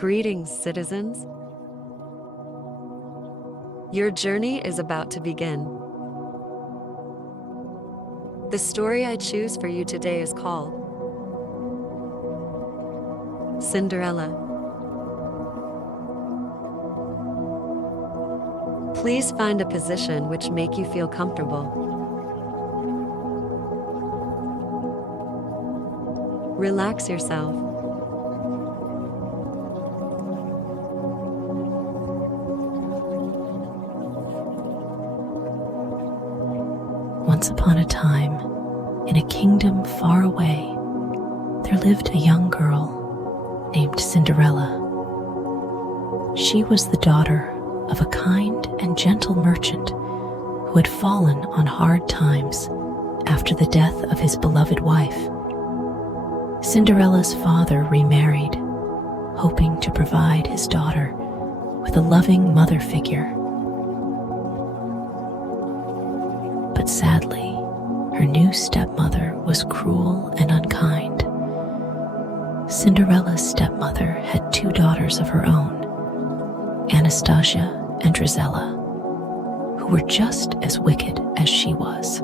Greetings, citizens. Your journey is about to begin. The story I choose for you today is called Cinderella. Please find a position which make you feel comfortable. Relax yourself. Once upon a time, in a kingdom far away, there lived a young girl named Cinderella. She was the daughter of a kind and gentle merchant who had fallen on hard times after the death of his beloved wife. Cinderella's father remarried, hoping to provide his daughter with a loving mother figure. But sadly, her new stepmother was cruel and unkind. Cinderella's stepmother had two daughters of her own, Anastasia and Drizella, who were just as wicked as she was.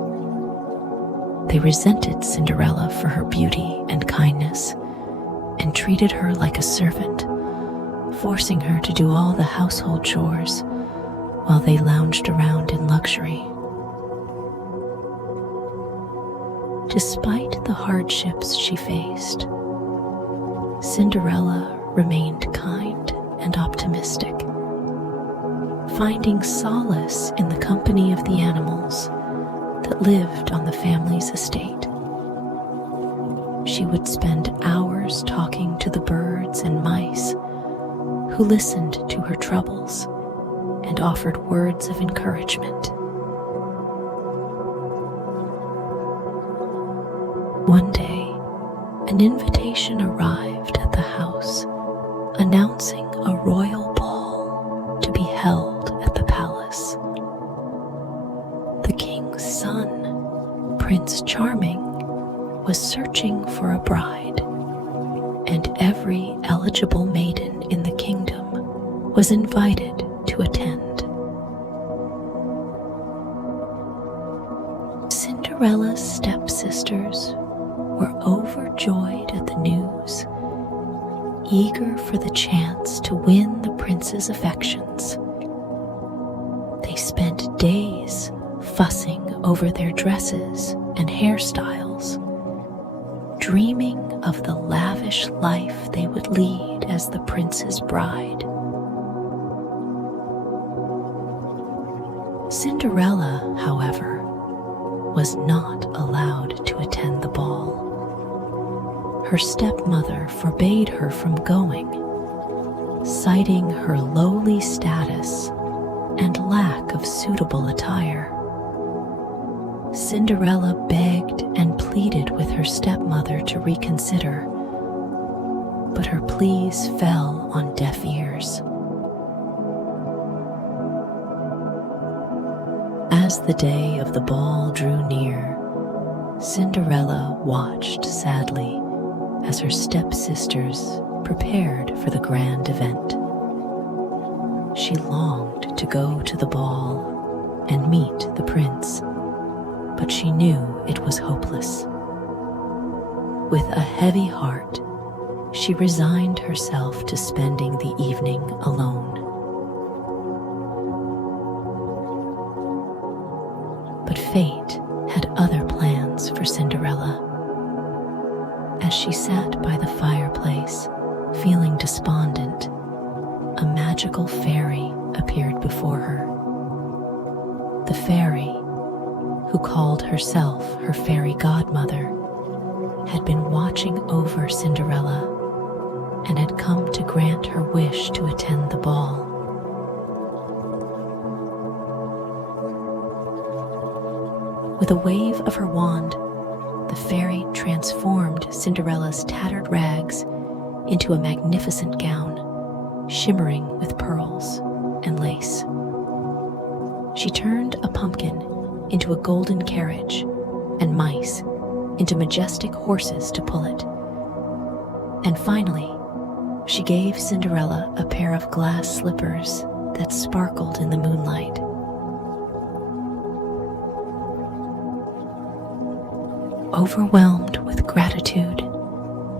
They resented Cinderella for her beauty and kindness and treated her like a servant, forcing her to do all the household chores while they lounged around in luxury. Despite the hardships she faced, Cinderella remained kind and optimistic, finding solace in the company of the animals that lived on the family's estate. She would spend hours talking to the birds and mice who listened to her troubles and offered words of encouragement. One day, an invitation arrived at the house announcing a royal ball to be held at the palace. The king's son, Prince Charming, was searching for a bride, and every eligible maiden in the kingdom was invited to attend. Cinderella's stepsisters were overjoyed at the news, eager for the chance to win the prince's affections. They spent days fussing over their dresses and hairstyles, dreaming of the lavish life they would lead as the prince's bride. Cinderella, however, was not allowed to attend the ball. Her stepmother forbade her from going, citing her lowly status and lack of suitable attire. Cinderella begged and pleaded with her stepmother to reconsider, but her pleas fell on deaf ears. As the day of the ball drew near, Cinderella watched sadly as her stepsisters prepared for the grand event. She longed to go to the ball and meet the prince, but she knew it was hopeless. With a heavy heart, she resigned herself to spending the evening alone. But fate had other plans for Cinderella. As she sat by the fireplace, feeling despondent, a magical fairy appeared before her. The fairy, who called herself her fairy godmother, had been watching over Cinderella and had come to grant her wish to attend the ball. With a wave of her wand, the fairy transformed Cinderella's tattered rags into a magnificent gown, shimmering with pearls and lace. She turned a pumpkin into a golden carriage and mice into majestic horses to pull it. And finally, She gave Cinderella a pair of glass slippers that sparkled in the moonlight. Overwhelmed with gratitude,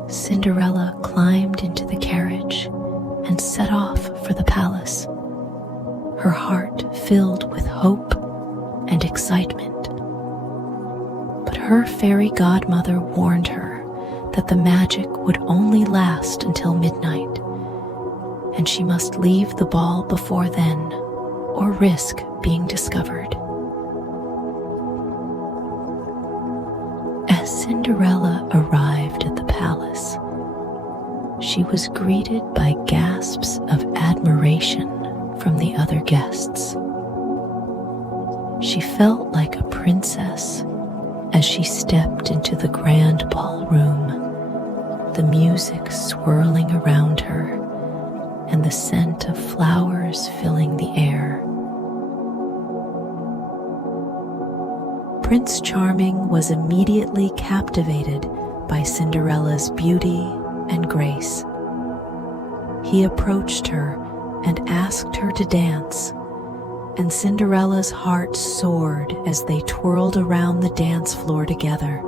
Cinderella climbed into the carriage and set off for the palace, her heart filled with hope and excitement. But her fairy godmother warned her that the magic would only last until midnight, and she must leave the ball before then or risk being discovered. As Cinderella arrived at the palace, she was greeted by gasps of admiration from the other guests. She felt like a princess as she stepped into the grand ballroom, the music swirling around her and the scent of flowers filling the air. Prince Charming was immediately captivated by Cinderella's beauty and grace. He approached her and asked her to dance, and Cinderella's heart soared as they twirled around the dance floor together.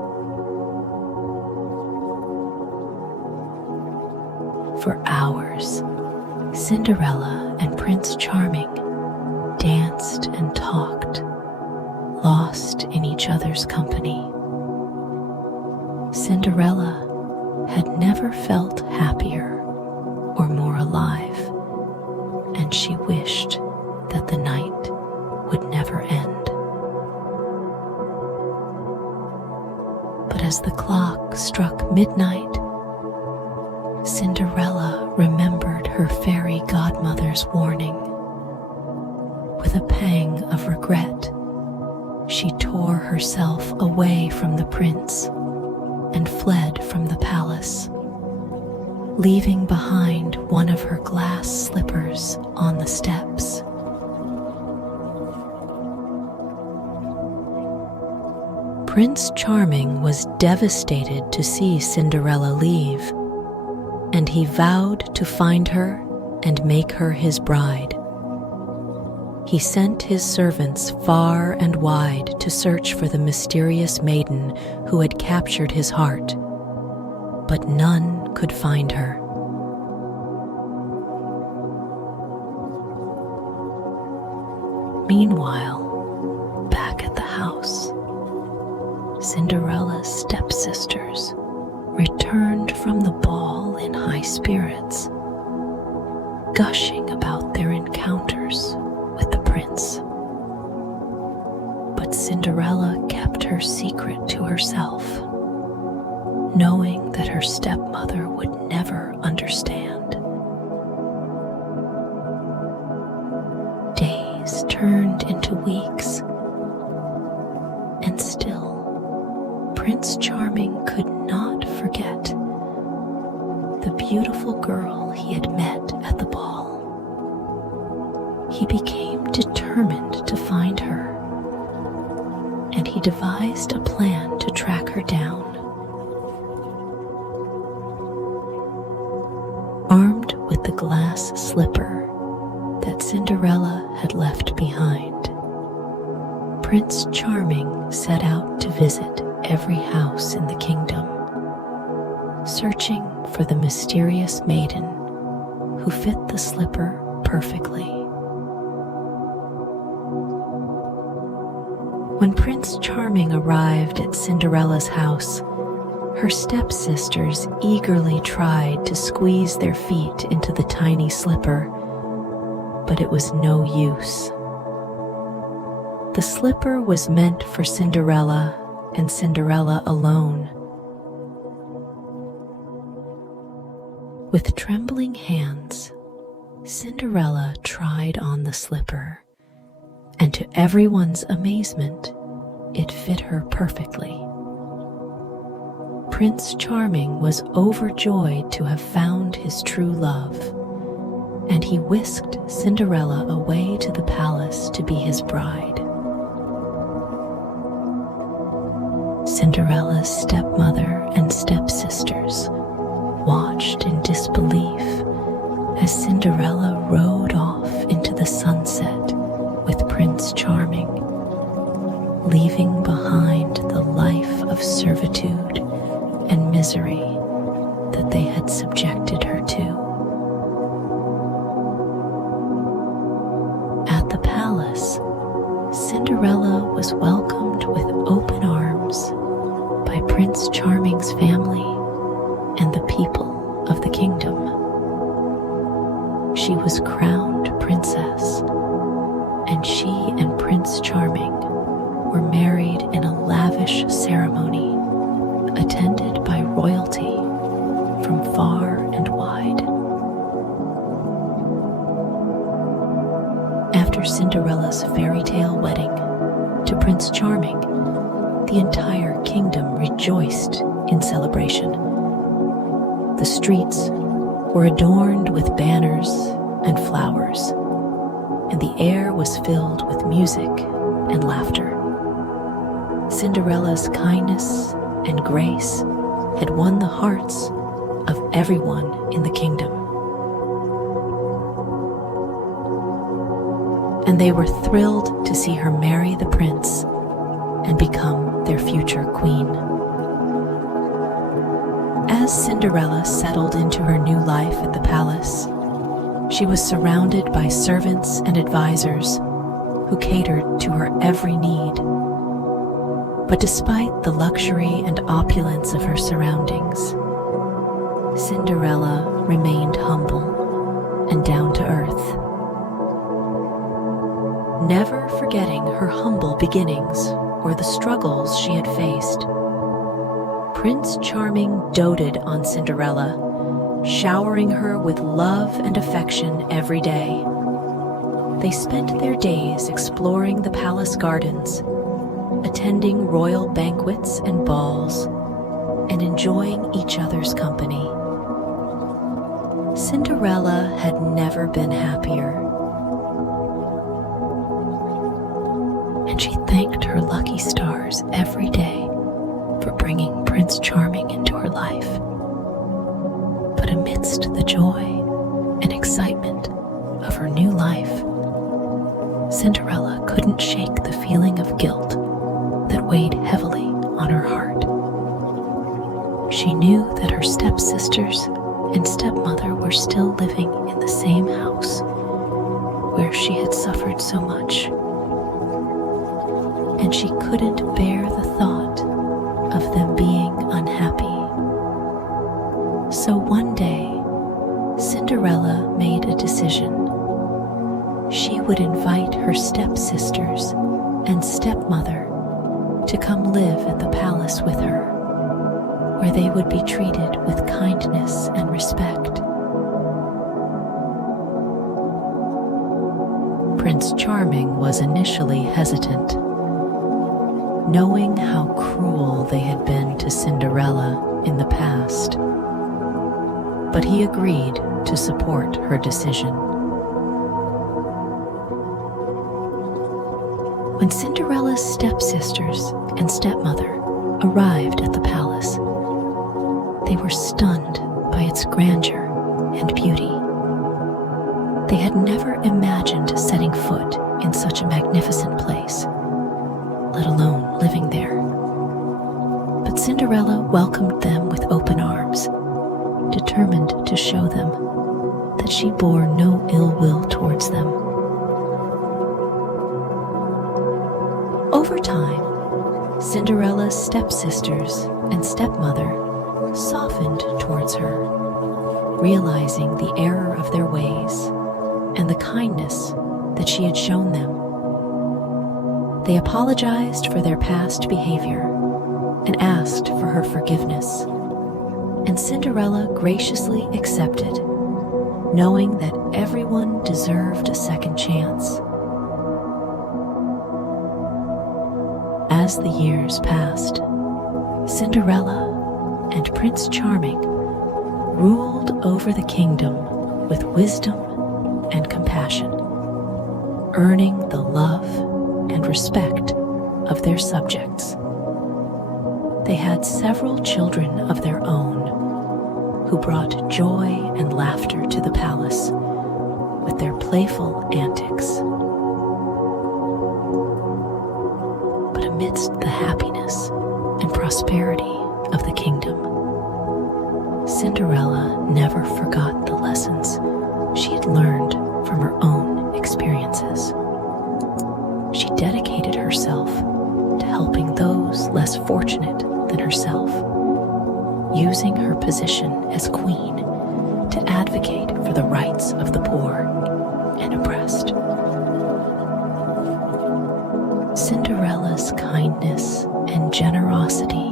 For hours, Cinderella and Prince Charming danced and talked, lost in each other's company. Cinderella had never felt happier or more alive, and she wished that the night would never end. But as the clock struck midnight, Cinderella remembered her fairy godmother's warning. With a pang of regret, she tore herself away from the prince and fled from the palace, leaving behind one of her glass slippers on the steps. Prince Charming was devastated to see Cinderella leave, and he vowed to find her and make her his bride. He sent his servants far and wide to search for the mysterious maiden who had captured his heart, but none could find her. Meanwhile, back at the house, Cinderella's stepsisters returned from the ball in high spirits, gushing about their encounters with the prince. But Cinderella kept her secret to herself, knowing that her stepmother would never understand. Days turned into weeks, and still Prince Charming could not forget the beautiful girl he had met at the ball. He became determined to find her, and he devised a plan to track her down. Armed with the glass slipper that Cinderella had left behind, Prince Charming set out to visit every house in the kingdom, searching for the mysterious maiden who fit the slipper perfectly. When Prince Charming arrived at Cinderella's house, her stepsisters eagerly tried to squeeze their feet into the tiny slipper, but it was no use. The slipper was meant for Cinderella and Cinderella alone. With trembling hands, Cinderella tried on the slipper, and to everyone's amazement, it fit her perfectly. Prince Charming was overjoyed to have found his true love, and he whisked Cinderella away to the palace to be his bride. Cinderella's stepmother and stepsisters watched in disbelief as Cinderella rode off into the sunset with Prince Charming, leaving behind the life of servitude and misery that they had subjected her to. At the palace, Cinderella was welcomed with open arms by Prince Charming's family and the people of the kingdom. She was crowned princess, and she and Prince Charming were married in a lavish ceremony attended by royalty from far and wide. After Cinderella's fairy tale wedding to Prince Charming, the entire kingdom rejoiced in celebration. The streets were adorned with banners and flowers, and the air was filled with music and laughter. Cinderella's kindness and grace had won the hearts of everyone in the kingdom, and they were thrilled to see her marry the prince and become their future queen. As Cinderella settled into her new life at the palace, she was surrounded by servants and advisors who catered to her every need. But despite the luxury and opulence of her surroundings, Cinderella remained humble and down to earth. Never forgetting her humble beginnings or the struggles she had faced, Prince Charming doted on Cinderella, showering her with love and affection every day. They spent their days exploring the palace gardens, attending royal banquets and balls, and enjoying each other's company. Cinderella had never been happier, and she thanked her lucky stars every day for bringing Prince Charming into her life. But amidst the joy and excitement of her new life, Cinderella couldn't shake the feeling of guilt that weighed heavily on her heart. She knew that her stepsisters and stepmother were still living in the same house where she had suffered so much, and she couldn't bear the thought of them being unhappy. So one day, Cinderella made a decision. She would invite her stepsisters and stepmother to come live at the palace with her, where they would be treated with kindness and respect. Prince Charming was initially hesitant, knowing how cruel they had been to Cinderella in the past, but he agreed to support her decision. When Cinderella's stepsisters and stepmother arrived at the palace, they were stunned by its grandeur and beauty. They had never imagined setting foot in such a magnificent place, let alone living there. But Cinderella welcomed them with open arms, determined to show them that she bore no ill will towards them. Over time, Cinderella's stepsisters and stepmother softened towards her, realizing the error of their ways and the kindness that she had shown them. They apologized for their past behavior and asked for her forgiveness, and Cinderella graciously accepted, knowing that everyone deserved a second chance. As the years passed, Cinderella and Prince Charming ruled over the kingdom with wisdom and compassion, earning the love and respect of their subjects. They had several children of their own who brought joy and laughter to the palace, playful antics. But amidst the happiness and prosperity of the kingdom, Cinderella never forgot the lessons she had learned from her own experiences. She dedicated herself to helping those less fortunate than herself, using her position as queen to advocate for the rights of the poor and oppressed. Cinderella's kindness and generosity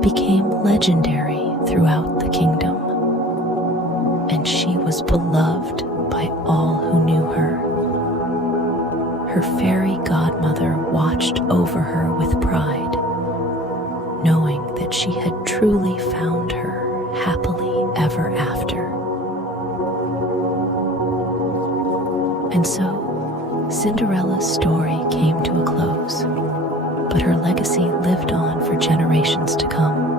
became legendary throughout the kingdom, and she was beloved by all who knew her. Her fairy godmother watched over her with pride, knowing that she had truly found her happily ever after. And so, Cinderella's story came to a close, but her legacy lived on for generations to come.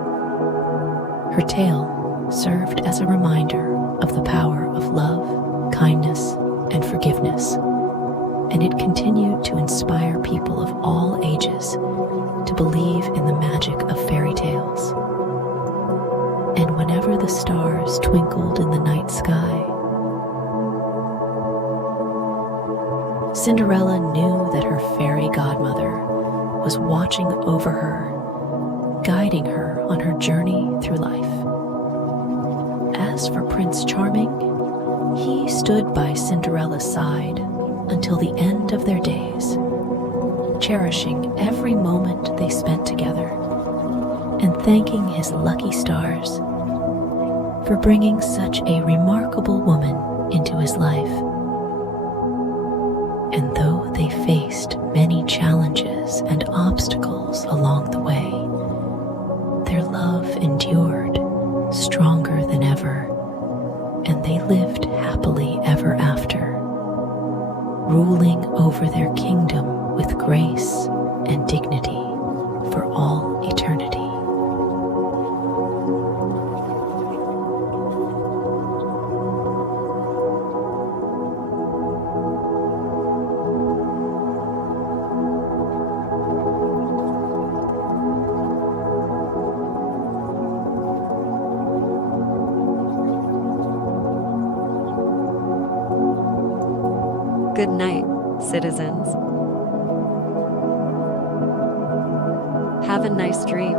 Her tale served as a reminder of the power of love, kindness, and forgiveness, and it continued to inspire people of all ages to believe in the magic of fairy tales. And whenever the stars twinkled in the night sky, Cinderella knew that her fairy godmother was watching over her, guiding her on her journey through life. As for Prince Charming, he stood by Cinderella's side until the end of their days, cherishing every moment they spent together and thanking his lucky stars for bringing such a remarkable woman into his life. And though they faced many challenges and obstacles along the way, their love endured stronger than ever, and they lived happily ever after, ruling over their kingdom with grace and dignity for all eternity. Good night, citizens. Have a nice dream.